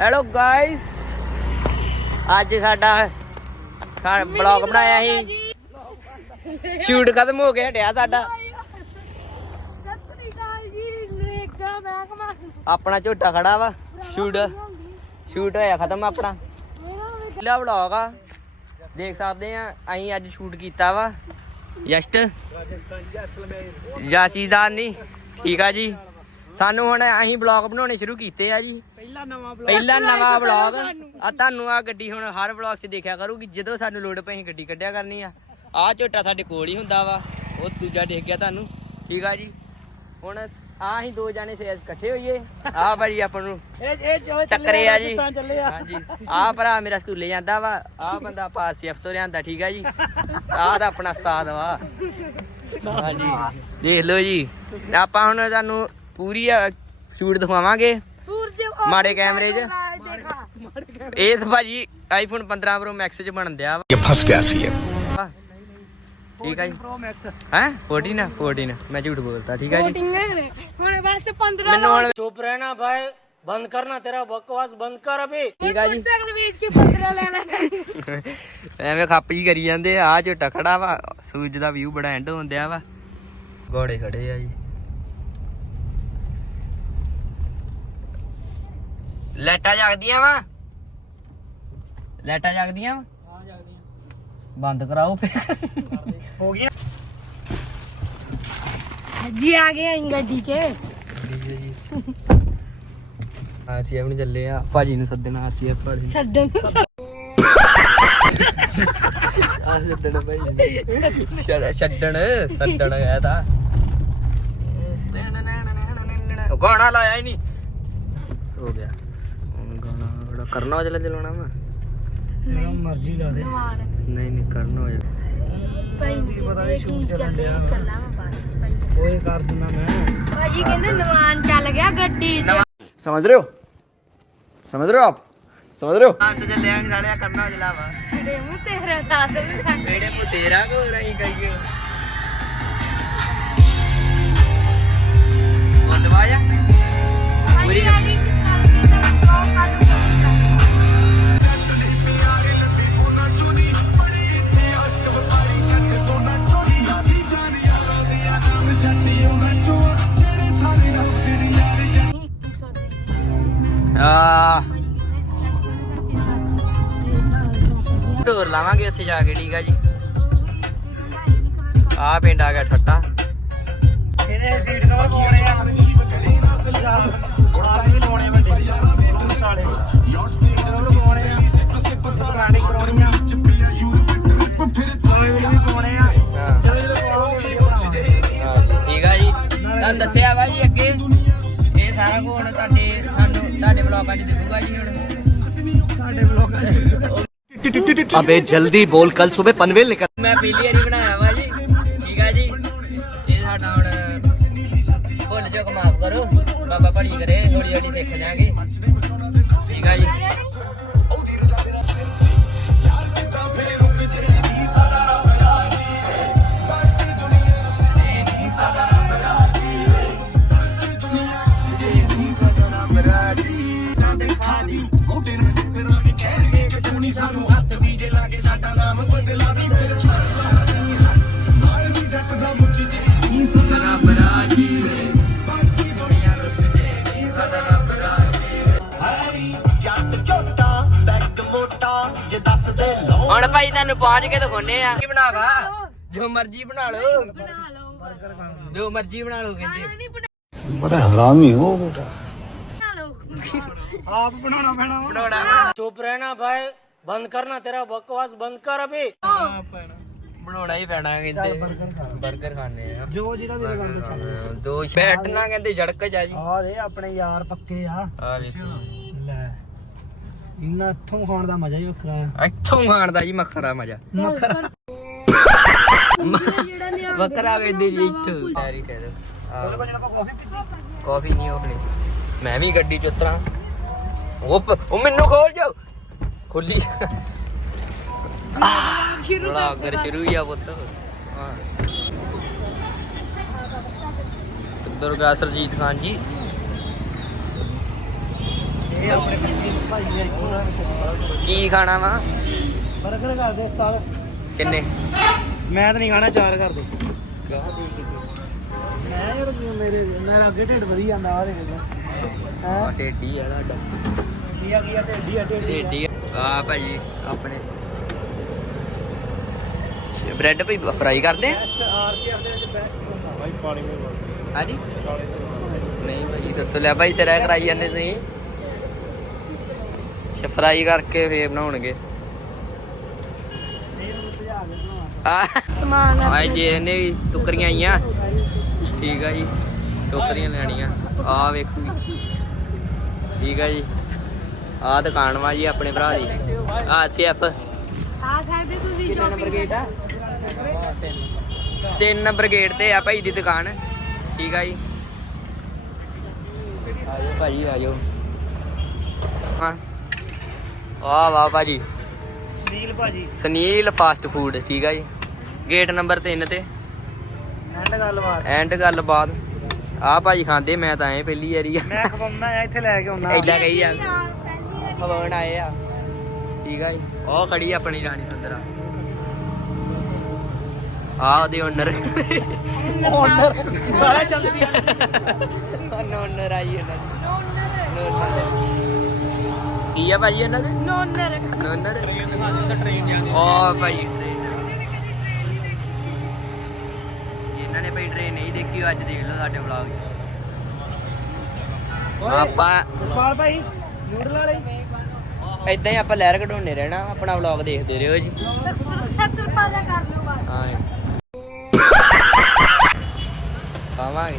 Hello guys ਅੱਜ ਸਾਡਾ ਸਾਡਾ ਬਲੌਗ ਬਣਾਇਆ ਸੀ। ਸ਼ੂਟ ਖਤਮ ਹੋ ਗਿਆ ਹਟਿਆ ਸਾਡਾ। ਆਪਣਾ ਝੋਟਾ ਖੜਾ ਵਾ। ਸ਼ੂਟ ਸ਼ੂਟ ਹੋਇਆ ਖਤਮ ਆਪਣਾ। ਪਹਿਲਾ ਵਲੌਗ ਆ। ਦੇਖ ਸਕਦੇ ਆ ਅਸੀਂ ਅੱਜ ਸ਼ੂਟ ਕੀਤਾ ਵਾ। ਜਸਟ ਯਾਸੀਦਾਰ ਨਹੀਂ ਠੀਕ ਆ ਜੀ। ਸਾਨੂੰ ਹੁਣ ਅਸੀਂ ਵਲੌਗ ਬਣਾਉਣੇ ਸ਼ੁਰੂ ਕੀਤੇ ਆ ਜੀ। ਪਹਿਲਾ ਨਵਾਂ ਪਹਿਲਾ ਨਵਾਂ ਵਲੌਗ ਆ ਤੁਹਾਨੂੰ ਆ ਗੱਡੀ ਹੁਣ ਹਰ ਵਲੌਗ 'ਚ ਦੇਖਿਆ ਕਰੂਗੀ ਜਦੋਂ ਸਾਨੂੰ ਲੋੜ ਪਈ ਅਸੀਂ ਗੱਡੀ ਕੱਢਿਆ ਕਰਨੀ ਆ। ਆ ਝੋਟਾ ਸਾਡੇ ਕੋਲ ਹੀ ਹੁੰਦਾ ਵਾ ਉਹ ਦੂਜਾ ਦੇਖ ਗਿਆ ਤੁਹਾਨੂੰ। ਠੀਕ ਆ ਜੀ? ਹੁਣ ਆ ਅਸੀਂ ਦੋ ਜਾਣੇ ਸੇ ਇਕੱਠੇ ਹੋਈਏ। ਆ ਭਾਜੀ ਆਪਾਂ ਨੂੰ ਇਹ ਇਹ ਜੋ ਟੱਕਰੇ ਆ ਜੀ। ਆ। ਹਾਂਜੀ। ਆ ਭਰਾ ਮੇਰਾ ਸਕੂਲੇ ਜਾਂਦਾ ਵਾ ਆ ਬੰਦਾ ਪਾਸੀਐਫ ਤੋਂ ਲਿਆਂਦਾ ਠੀਕ ਆ ਜੀ? ਆ ਤਾਂ ਆਪਣਾ ਉਸਤਾਦ ਵਾ। ਹਾਂਜੀ। ਦੇਖ ਲਓ ਜੀ ਆਪਾਂ ਹੁਣ ਤੁਹਾਨੂੰ ਪੂਰੀ ਆ ਸ਼ੂਟ ਦਿਖਾਵਾਂਗੇ। ਸੂਰਜ ਮਾੜੇ ਕੈਮਰੇ 'ਚ। ਇਹ ਤਾਂ ਭਾਜੀ ਆਈਫੋਨ 15 ਪ੍ਰੋ ਮੈਕਸ 'ਚ ਬਣਨ ਦਿਆ ਇਹ ਫਸ ਗਿਆ ਸੀ ਠੀਕ ਹੈ ਜੀ। ਪ੍ਰੋ ਮੈਕਸ ਹੈ? 14 14 ਮੈਂ ਝੂਠ ਬੋਲਦਾ ਠੀਕ ਹੈ ਜੀ। ਹੁਣ ਬਸ 15 ਮੈਨੂੰ ਹੁਣ ਚੁੱਪ ਰਹਿਣਾ ਭਾਈ ਬੰਦ ਕਰਨਾ ਤੇਰਾ ਬਕਵਾਸ ਬੰਦ ਕਰ ਅਬੇ ਠੀਕ ਹੈ ਜੀ। ਸਾਈਕਲ ਵੇਚ ਕੇ 15 ਲੈਣਾ। ਐਵੇਂ ਖੱਪ ਕਰੀ ਜਾਂਦੇ ਆ ਝਟਾ ਖੜਾ ਵਾ ਸੂਰਜ ਦਾ ਵਿਊ ਬੜਾ ਐਂਡ ਹੁੰਦਿਆ ਵਾ। ਘੋੜੇ ਖੜੇ ਆ ਜੀ। ਲਾਈਟਾਂ ਜਗਦੀਆਂ ਵਾ? ਲਾਈਟਾਂ ਜਗਦੀਆਂ ਵਾ? ਬੰਦ ਕਰਾਓ ਫੇਰ। ਹੋ ਗਿਆ ਜੀ ਆ ਗਏ ਅਸੀਂ ਗੱਡੀ 'ਚ। ਅਸੀਂ ਆਪਣੀ ਚੱਲੇ ਆ। ਭਾਜੀ ਨੂੰ ਸੱਦਣਾ ਅਸੀਂ ਭਾਜੀ ਛੱਡਣ ਆ ਛੱਡਣ ਭਾਈ ਛੱਡ- ਛੱਡਣ ਛੱਡਣ ਗਿਆ ਤਾਂ। ਉਹ ਗਾਣਾ ਲਾਇਆ ਹੀ ਨਹੀਂ। ਹੋ ਗਿਆ। ਕਰਨਾ ਔਜਲਾ ਦੇ ਲਾਉਣਾ ਵਾ? ਮੇਰਾ ਮਰਜ਼ੀ ਲਾ ਦੇ। ਨਵਾਨ ਨਹੀਂ ਨਹੀਂ ਕਰਨਾ ਔਜਲਾ ਭਾਈ ਨੂੰ ਕਹਿੰਦੇ ਕਿ ਚੱਲੇ? ਚੱਲਾਂ ਬਾਸ ਭਾਈ। ਕੋਈ ਕਰ ਦਿੰਦਾ ਮੈਂ। ਭਾਜੀ ਕਹਿੰਦੇ ਨਵਾਨ ਚੱਲ ਗਿਆ ਗੱਡੀ 'ਚ। ਸਮਝ ਰਹੇ ਹੋ? ਸਮਝ ਰਹੇ ਹੋ ਆਪ? ਸਮਝ ਰਹੇ ਹੋ? ਹਾਂ ਤੇ ਲੈਣ ਨਾਲਿਆ ਕਰਨਾ ਔਜਲਾ ਵਾ। ਮੇਰੇ ਮੂੰਹ ਤੇਰਾ ਸਾਥ ਵੀ ਸੰਗ ਮੇਰੇ ਮੂੰਹ ਤੇਰਾ ਕੋ ਰਹੀ ਕਈਓ ਬੋਲਵਾਇਆ ਪੂਰੀ ਲਾਵਾਂਗੇ ਉੱਥੇ ਜਾ ਕੇ ਠੀਕ ਆ ਜੀ। ਆ ਪਿੰਡ ਆ ਗਿਆ ਠੱਟਾ। ਇਹਦੇ ਸੀਟ ਕਵਰ ਪਾਉਣੇ ਆ। ਆਪ ਵੀ ਲਾਉਣੇ ਵੱਡੇ। ਸਾਲੇ। ਕਵਰ ਪਾਉਣੇ ਆ। ਬ੍ਰਾਂਡਿੰਗ ਕਰਾਉਣੀ ਆ। ਠੀਕ ਆ ਜੀ। ਤੁਹਾਨੂੰ ਦੱਸਿਆ ਵਾ ਜੀ ਅੱਗੇ। ਇਹ ਸਾਰਾ ਕੁਝ ਤੁਹਾਡੇ ਸਾਨੂੰ ਤੁਹਾਡੇ ਬਲੌਗਾਂ 'ਚ ਦਿਖੂਗਾ ਜੀ ਹੁਣ। ਸਾਡੇ ਬਲੌਗ ਅਬੇ ਜਲਦੀ ਬੋਲ ਕੱਲ ਸਵੇਰ ਪਨਵੇਲ ਨਿਕਲ ਮੈਂ ਪਹਿਲੀ ਵਾਰੀ ਬਣਾਇਆ ਵਾ ਜੀ। ਠੀਕ ਆ ਜੀ। ਇਹ ਸਾਡਾ ਹੁਣ ਭੁੱਲ ਜੋ ਮਾਫ ਕਰੋ। ਬਾਬਾ ਭਲੀ ਕਰੇ ਹੌਲੀ ਹੌਲੀ ਸਿੱਖ ਜਾਾਂਗੇ ਠੀਕ ਆ ਜੀ। ਹੁਣ ਭਾਈ ਤੁਹਾਨੂੰ ਪਹੁੰਚ ਕੇ ਦਿਖਾਉਨੇ ਆ। ਕੀ ਬਣਾਵਾ? ਜੋ ਮਰਜ਼ੀ ਬਣਾ ਲਓ। ਬਣਾ ਲਓ ਜੋ ਮਰਜ਼ੀ ਬਣਾ ਲਓ ਕਹਿੰਦੇ। ਬੜਾ ਹਰਾਮੀ ਹੋ ਬੇਟਾ। ਆਪ ਬਣਾਉਣਾ ਪੈਣਾ ਬਣਾਉਣਾ ਚੁੱਪ ਰਹਿਣਾ ਭਾਈ ਬੰਦ ਕਰਨਾ ਤੇਰਾ ਬਕਵਾਸ ਬੰਦ ਕਰ ਅਬੇ ਬਣਾਉਣਾ ਹੀ ਪੈਣਾ ਕਹਿੰਦੇ। 버ਗਰ ਖਾਣੇ ਆ। ਜੋ ਜਿਹਦਾ ਦਿਲ ਕਰਦਾ ਚੱਲ। ਦੋ ਬੈਠਣਾ ਕਹਿੰਦੇ ਝੜਕ ਜਾ ਜੀ। ਆ ਦੇ ਆਪਣੇ ਯਾਰ ਪੱਕੇ ਆ। ਆ ਲੈ। ਇੰਨਾ ਇੱਥੋਂ ਖਾਣ ਦਾ ਮਜ਼ਾ ਹੀ ਵੱਖਰਾ ਆ। ਇੱਥੋਂ ਮਾਰਦਾ ਜੀ ਮੱਖਰਾ ਮਜ਼ਾ। ਮੱਖਰ ਜਿਹੜਾ ਨਿਆ ਵੱਖਰਾ ਕਹਿੰਦੇ ਜੀ ਇੱਥੋਂ। ਯਾਰੀ ਕਹਿ ਦੋ ਉਹਦੇ ਕੋਲ ਜਿਹੜਾ ਕਾਫੀ ਪੀਤੀ ਕਾਫੀ ਨਹੀਂ ਆਪਣੀ ਮੈਂ ਵੀ ਗੱਡੀ ਚ ਉਤਰਾਂ। ਉਹ ਪ- ਉਹ ਮੈਨੂੰ ਖੋਲ ਜਾਓ। ਖੁੱਲੀ। ਸ਼ੁਰੂ ਬੜਾ ਅਗਰ ਸ਼ੁਰੂ ਹੀ ਆ ਪੁੱਤ। ਹਾਂ। ਦੁਰਗਾ ਸਰਜੀਤ ਖਾਨ ਜੀ ਇਹ ਆਪਣੇ ਭਾਈ ਇੱਥੋਂ ਦਾ ਕੀ ਖਾਣਾ ਵਾ? ਬਰਗਰ ਕਰ ਦੇ ਉਸਤਾਦ। ਕਿੰਨੇ? ਮੈਂ ਤਾਂ ਨਹੀਂ ਖਾਣਾ ਚਾਰ ਕਰ ਦੇ। ਮੈਂ ਯਾਰ ਮੇਰੇ ਮੇਰਾ ਅੱਗੇ ਢਿੱਡ ਵਧੀ ਜਾਂਦਾ ਆ ਦੇ ਆ ਹਾਂ? ਟੇਡੀ ਆ ਤੁਹਾਡਾ ਕੀ ਆ ਕੀ ਆ ਢਿੱਡੀ ਆ ਢਿੱਡੀ ਆ। ਟੇਡੀ ਆ। ਭਾਜੀ ਆਪਣੇ। ਬ੍ਰੈਡ ਭਈ ਫਰਾਈ ਕਰਦੇ ਆ? ਬੈਸਟ ਆਰਸੀਐਫ ਦੇ ਵਿੱਚ ਬੈਸਟ ਹੁੰਦਾ। ਭਾਈ ਪਾਣੀ ਮੇ ਹਾਂਜੀ? ਨਹੀਂ ਭਾਜੀ ਦੱਸੋ ਲਿਆ ਭਾਈ ਸਿਰਾ ਕਰਾਈ ਜਾਂਦੇ ਤੁਸੀਂ। ਅੱਛਾ ਫਰਾਈ ਕਰਕੇ ਫੇਰ ਬਣਾਉਣਗੇ। ਆ। ਸਮਾਨ ਆਏ ਜੇ ਇਹਨੇ ਵੀ ਟੁਕਰੀਆਂ ਆਈਆਂ। ਠੀਕ ਆ ਜੀ ਟੋਕਰੀਆਂ ਲੈਣੀਆਂ। ਆ ਵੇਖੋ। ਠੀਕ ਆ ਜੀ। ਆ ਦੁਕਾਨ ਵਾ ਜੀ ਆਪਣੇ ਭਰਾ ਦੀ। ਆ ਸੀਐਫ ਆ ਸਕਦੇ ਤੁਸੀਂ ਸ਼ਾਪਿੰਗ ਆ? ਤਿੰਨ ਨੰਬਰ ਗੇਟ ਤੇ ਆ ਭਾਈ ਦੀ ਦੁਕਾਨ। ਠੀਕ ਆ ਜੀ। ਆਜੋ ਭਾਜੀ ਆਜੋ। ਹਾਂ। ਆ ਵਾਹ ਭਾਜੀ। ਨੀਲ ਭਾਜੀ। ਸੁਨੀਲ ਫਾਸਟ ਫੂਡ ਠੀਕ ਆ ਜੀ। ਗੇਟ ਨੰਬਰ 3 ਤੇ। ਐਂਡ ਗੱਲਬਾਤ। ਐਂਡ ਗੱਲਬਾਤ। ਆ ਭਾਜੀ ਖਾਂਦੇ ਮੈਂ ਤਾਂ ਐ ਪਹਿਲੀ ਵਾਰੀ ਆ। ਮੈਂ ਖਵਾਉਣਾ ਇੱਥੇ ਲੈ ਕੇ ਆਉਣਾ। ਐਡਾ ਕਹੀ ਜਾ ਖਵਾਉਣ ਆਏ ਆ। ਠੀਕ ਆ ਜੀ। ਉਹ ਖੜੀ ਆਪਣੀ ਰਾਣੀ ਸੁੰਦਰਾ। ਆ ਉਹਦੇ ਓਨਰ ਓਨਰ ਸਾਰਾ ਚੰਸੀ ਓਨਰ ਆਈ ਉਹਨਾਂ ਦੀ ਕੀ ਆ ਭਾਜੀ ਉਹਨਾਂ ਦੇ? ਨੋਨਰ। ਓਨਰ ਉਹ ਭਾਈ ਇਹਨਾਂ ਨੇ ਭਾਈ ਟ੍ਰੇਨ ਨਹੀਂ ਦੇਖੀ ਉਹ ਅੱਜ ਦੇਖ ਲਓ ਸਾਡੇ ਵਲੌਗ 'ਚ। ਆਪਾਂ ਸਵਾਲ ਭਾਈ ਨੂਡਲ ਵਾਲੇ। ਇਦਾਂ ਹੀ ਆਪਾਂ ਲਹਿਰ ਕਢਾਉਣੇ ਰਹਿਣਾ ਆਪਣਾ ਵਲੌਗ ਦੇਖਦੇ ਰਹੋ ਜੀ। 70 ਰੁਪਏ ਕਰ ਲਓ ਬਾਅਦ ਹਾਂ। ਪਾਵਾਂਗੇ।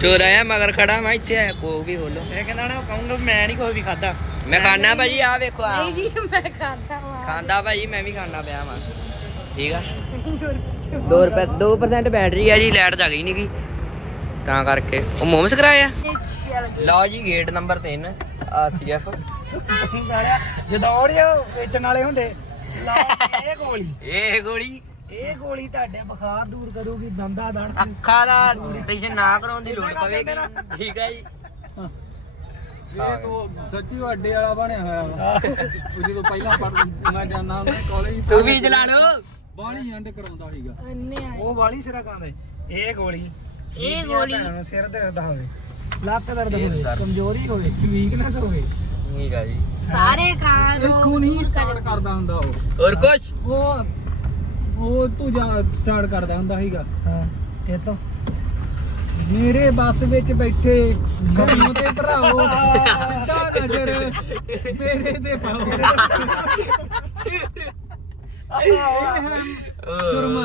ਚੋਰ ਆਇਆ ਮਗਰ ਖੜਾ ਮੈਂ ਇੱਥੇ ਆਇਆ ਕੋ ਵੀ ਖੋਲੋ। ਇਹ ਕਹਿੰਦਾ ਨਾ ਕਹੂੰਗਾ ਮੈਂ ਨਹੀਂ ਕੋਈ ਵੀ ਖਾਦਾ ਮੈਂ ਖਾਣਾ ਭਾਜੀ ਆ ਵੇਖੋ ਆ ਨਹੀਂ ਜੀ ਮੈਂ ਖਾਂਦਾ ਵਾਂ। ਖਾਂਦਾ ਭਾਜੀ ਮੈਂ ਵੀ ਖਾਣਾ ਪਿਆ ਵਾਂ। ਠੀਕ ਆ? 2 ਰੁਪਏ 2% ਬੈਟਰੀ ਆ ਜੀ ਲਾਈਟ ਜਗ ਹੀ ਨਹੀਂ ਗਈ। ਤਾਂ ਕਰਕੇ। ਉਹ ਮੋਮਸ ਕਰਾਇਆ ਲਓ ਜੀ ਗੇਟ ਨੰਬਰ 3 ਆ ਸੀਐਫ ਸਾਲਿਆ ਜਦੌੜਿਆ ਵੇਚਣ ਵਾਲੇ ਹੁੰਦੇ ਲਾ ਇਹ ਗੋਲੀ। ਇਹ ਗੋਲੀ। ਇਹ ਗੋਲੀ ਤੁਹਾਡੇ ਬੁਖਾਰ ਦੂਰ ਕਰੂਗੀ ਦੰਦਾ ਦੜ ਅੱਖਾਂ ਦਾ ਆਪਰੇਸ਼ਨ ਨਾ ਕਰਾਉਣ ਦੀ ਲੋੜ ਪਵੇਗੀ। ਠੀਕ ਹੈ ਜੀ। ਇਹ ਤੋਂ ਸੱਚੀ ਉਹ ਅੱਡੇ ਵਾਲਾ ਬਣਿਆ ਹੋਇਆ ਵਾ। ਉਹ ਜਦੋਂ ਪਹਿਲਾਂ ਪੜ ਮੈਂ ਜਾਣਾ ਹੁੰਦਾ ਕਾਲਜ ਤੂੰ ਵੀ ਚਲਾ ਲਓ। ਬਾਣੀ ਐਂਡ ਕਰਾਉਂਦਾ ਸੀਗਾ। ਅੰਨੇ ਆਏ। ਉਹ ਵਾਲੀ ਸਿਰਾ ਖਾਂਦੇ ਇਹ ਗੋਲੀ। ਇਹ ਗੋਲੀ। ਨੂੰ ਸਿਰ ਦਰਦ ਹੋਵੇ। ਲੱਤ ਦਰਦ ਹੋਵੇ। ਕਮਜ਼ੋਰੀ ਹੋਵੇ ਵੀਕਨੈਸ ਹੋਵੇ। ਠੀਕ ਹੈ ਜੀ। ਸਾਰੇ ਖਾ ਲਓ ਇੱਥੋਂ ਨਹੀਂ ਸਟਾਰਟ ਕਰਦਾ ਹੁੰਦਾ ਉਹ। ਹੋਰ ਕੁਛ? ਉਹ ਉਹ ਤੂੰ ਜਾ ਸਟਾਰਟ ਕਰਦਾ ਹੁੰਦਾ ਸੀਗਾ। ਹਾਂ ਚੇਤੋ ਮੇਰੇ ਬੱਸ ਵਿੱਚ ਬੈਠੇ ਕਮਿਓ ਤੇ ਭਰਾਓ ਸਿੱਧਾ ਨਜ਼ਰ ਮੇਰੇ ਤੇ ਪਾਓ ਇਹ ਹੈ ਸੁਰਮਾ।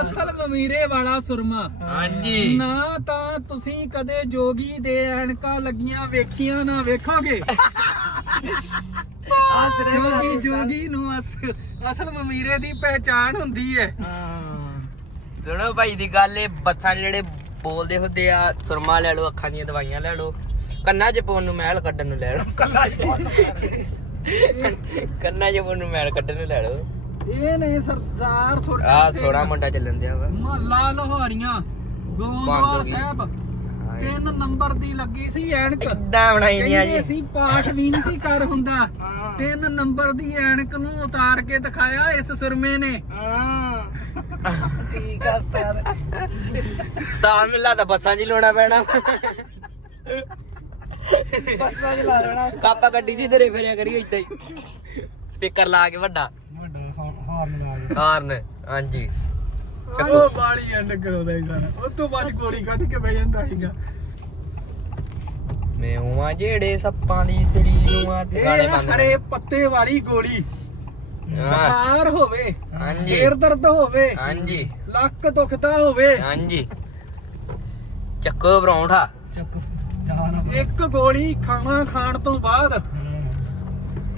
ਅਸਲ ਮਮੀਰੇ ਵਾਲਾ ਸੁਰਮਾ। ਹਾਂਜੀ। ਨਾ ਤਾਂ ਤੁਸੀਂ ਕਦੇ ਜੋਗੀ ਦੇ ਐਨਕਾਂ ਲੱਗੀਆਂ ਵੇਖੀਆਂ ਨਾ ਵੇਖੋਗੇ। ਕਿਉਂਕਿ ਜੋਗੀ ਨੂੰ ਅਸ- ਅਸਲ ਮਮੀਰੇ ਦੀ ਪਹਿਚਾਣ ਹੁੰਦੀ ਹੈ। ਹਾਂ। ਸੁਣੋ ਭਾਈ ਦੀ ਗੱਲ ਇਹ ਬੱਸਾਂ ਜਿਹੜੇ ਬੋਲਦੇ ਹੁੰਦੇ ਆ ਸੁਰਮਾ ਲੈ ਲਓ ਅੱਖਾਂ ਦੀਆਂ ਦਵਾਈਆਂ ਲੈ ਲਓ। ਕੰਨਾਂ 'ਚ ਪਾਉਣ ਨੂੰ ਮਹਿਲ ਕੱਢਣ ਨੂੰ ਲੈ ਲਓ। ਕੱਲਾ ਕੰਨਾਂ 'ਚ ਪਾਉਣ ਨੂੰ ਮਹਿਲ ਕੱਢਣ ਨੂੰ ਲੈ ਲਓ। ਇਹ ਨੇ ਸਰਦਾਰ ਆ ਸੋਹਣਾ ਮੁੰਡਾ ਚੱਲਣ ਦਿਆ ਵਾ। ਮਹੱਲਾ ਲੋਹਾਰੀਆਂ ਗੋਦਵਾਲ। ਸਾਹਿਬ। ਤਿੰਨ ਨੰਬਰ ਦੀ ਲੱਗੀ ਸੀ ਐਨਕ। ਕਿੱਦਾਂ ਬਣਾਈ ਦੀਆਂ ਕਹਿੰਦੇ ਜੀ। ਸੀ ਪਾਠ ਵੀ ਨਹੀਂ ਸੀ ਕਰ ਹੁੰਦਾ। ਤਿੰਨ ਨੰਬਰ ਦੀ ਐਨਕ ਨੂੰ ਉਤਾਰ ਕੇ ਦਿਖਾਇਆ ਇਸ ਸੁਰਮੇ ਨੇ। ਹਾਂ। ਠੀਕ ਆ ਉਸਤਾਦ ਸਾਲ ਮਿਲਾ ਤਾਂ ਬੱਸਾਂ 'ਚ ਹੀ ਲਾਉਣਾ ਪੈਣਾ। ਬੱਸਾਂ ਚ ਲਾ ਦੇਣਾ ਕਾਪਾ ਗੱਡੀ 'ਚ ਹੀ ਤੇਰੇ ਫੇਰਿਆ ਕਰੀਏ ਇੱਦਾਂ ਹੀ। ਸਪੀਕਰ ਲਾ ਕੇ ਵੱਡਾ। ਵੱਡਾ ਹਾਰਨ ਲਾ ਕੇ। ਹਾਰਨ ਹਾਂਜੀ। ਉਹ ਬਾਲੀ ਐਂਡ ਕਰਾਉਂਦਾ ਹੀ ਸਾਰਾ। ਉਹ ਤੋਂ ਬਾਅਦ ਗੋਲੀ ਕੱਢ ਕੇ ਬਹਿ ਜਾਂਦਾ ਸੀਗਾ। ਮੈਂ ਉਹਾਂ ਜਿਹੜੇ ਸੱਪਾਂ ਦੀ ਤੇਰੀ ਨੂੰ ਆ ਤੇ ਗਾਣੇ ਇਹ ਬੰਦ ਹਰੇ ਪੱਤੇ ਵਾਲੀ ਗੋਲੀ। ਹਾਂ, ਬੁਖਾਰ ਹੋਵੇ ਹਾਂਜੀ। ਸਿਰ ਦਰਦ ਹੋਵੇ ਹਾਂਜੀ। ਲੱਕ ਦੁਖਦਾ ਹੋਵੇ। ਹਾਂਜੀ। ਚੱਕੋ ਪਰੌਂਠਾ। ਚੱਕ ਜਾਨ ਇੱਕ ਗੋਲੀ ਖਾਣਾ ਖਾਣ ਤੋਂ ਬਾਅਦ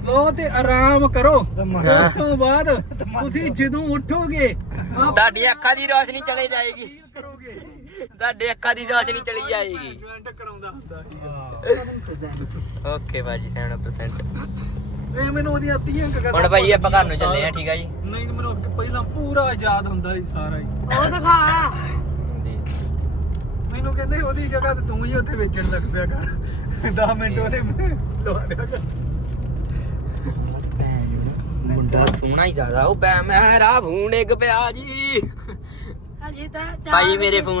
ਲੋ ਤੇ ਆਰਾਮ ਕਰੋ। ਉਸ ਤੋਂ ਬਾਅਦ ਤੁਸੀਂ ਜਦੋਂ ਉੱਠੋਗੇ ਆਪ ਤੁਹਾਡੀ ਅੱਖਾਂ ਦੀ ਰੋਸ਼ਨੀ ਚਲੀ ਜਾਏਗੀ। feel ਕਰੋਗੇ। ਤੁਹਾਡੀ ਅੱਖਾਂ ਦੀ ਰੋਸ਼ਨੀ ਚਲੀ ਜਾਏਗੀ। ਜੁਆਇੰਟ ਕਰਾਉਂਦਾ ਹੁੰਦਾ ਸੀਗਾ ਓਕੇ ਭਾਜੀ 100% ਇਹ ਮੈਨੂੰ ਉਹਦੀਆਂ ਤੀਆਂ ਕਗਰ ਹੁਣ ਭਾਈ ਆਪਾਂ ਘਰ ਨੂੰ ਚੱਲੇ ਆ ਠੀਕ ਆ ਜੀ। ਨਹੀਂ ਤਾਂ ਮੈਨੂੰ ਪਹਿਲਾਂ ਪੂਰਾ ਯਾਦ ਹੁੰਦਾ ਸੀ ਸਾਰਾ ਹੀ। ਉਹ ਦਿਖਾ। ਮੈਨੂੰ ਕਹਿੰਦੇ ਉਹਦੀ ਜਗ੍ਹਾ ਤੇ ਤੂੰ ਹੀ ਉੱਥੇ ਵੇਚਣ ਲੱਗ ਪਿਆ ਕਰ। 10 ਮਿੰਟ ਉਹਦੇ ਲਵਾ ਦਿਆ ਕਰ। ਮੁੰਡਾ ਸੋਹਣਾ ਹੀ ਜ਼ਿਆਦਾ ਉਹ ਪੈ ਮੈਂ ਰਾ ਫੋਨ ਇੱਕ ਪਿਆ ਜੀ। ਅਜੇ ਤਾਂ ਭਾਈ ਮੇਰੇ ਫੋਨ